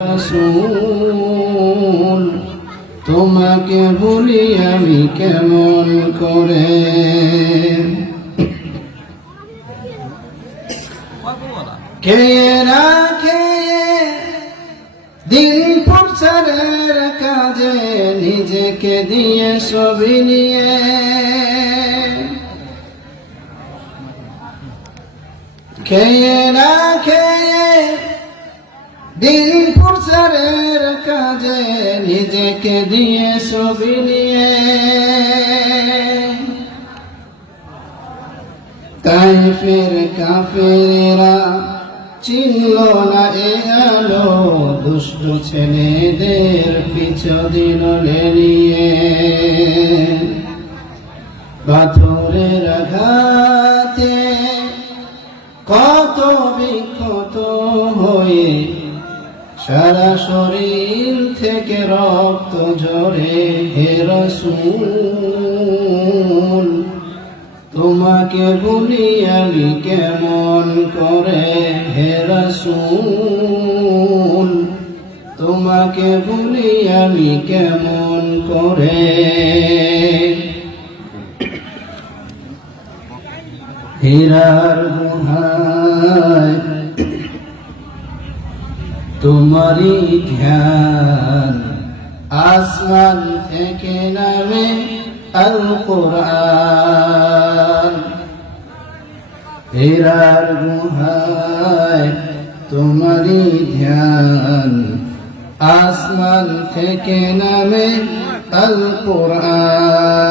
রাসূল তোমাকে ভুলি আমি কেমন করে। কে রাখে দিন প্রচারের কাজে নিজেকে দিয়ে ছবি নিয়ে, কে রাখে দিন প্রচারের কাজে নিজেকে দিয়ে ছবি নিয়ে। তাইফের কাফেরেরা চিনল না এ আলো, দুষ্ট ছেলেদের পিছু দিল লেলিয়ে। পাথরের আঘাতে কত বিক্ষত হয়ে সারা শরীর থেকে রক্ত ঝরে। হে রাসূল তোমাকে ভুলি আমি কেমন করে। হে রাসূল তোমাকে ভুলি আমি কেমন করে। হীরার গুহায় তোমারই ধ্যান, আসমান থেকে নামে আল কুরআন। হীরার গুহায় তোমারই ধ্যান, আসমান থেকে নামে আল কুরআন।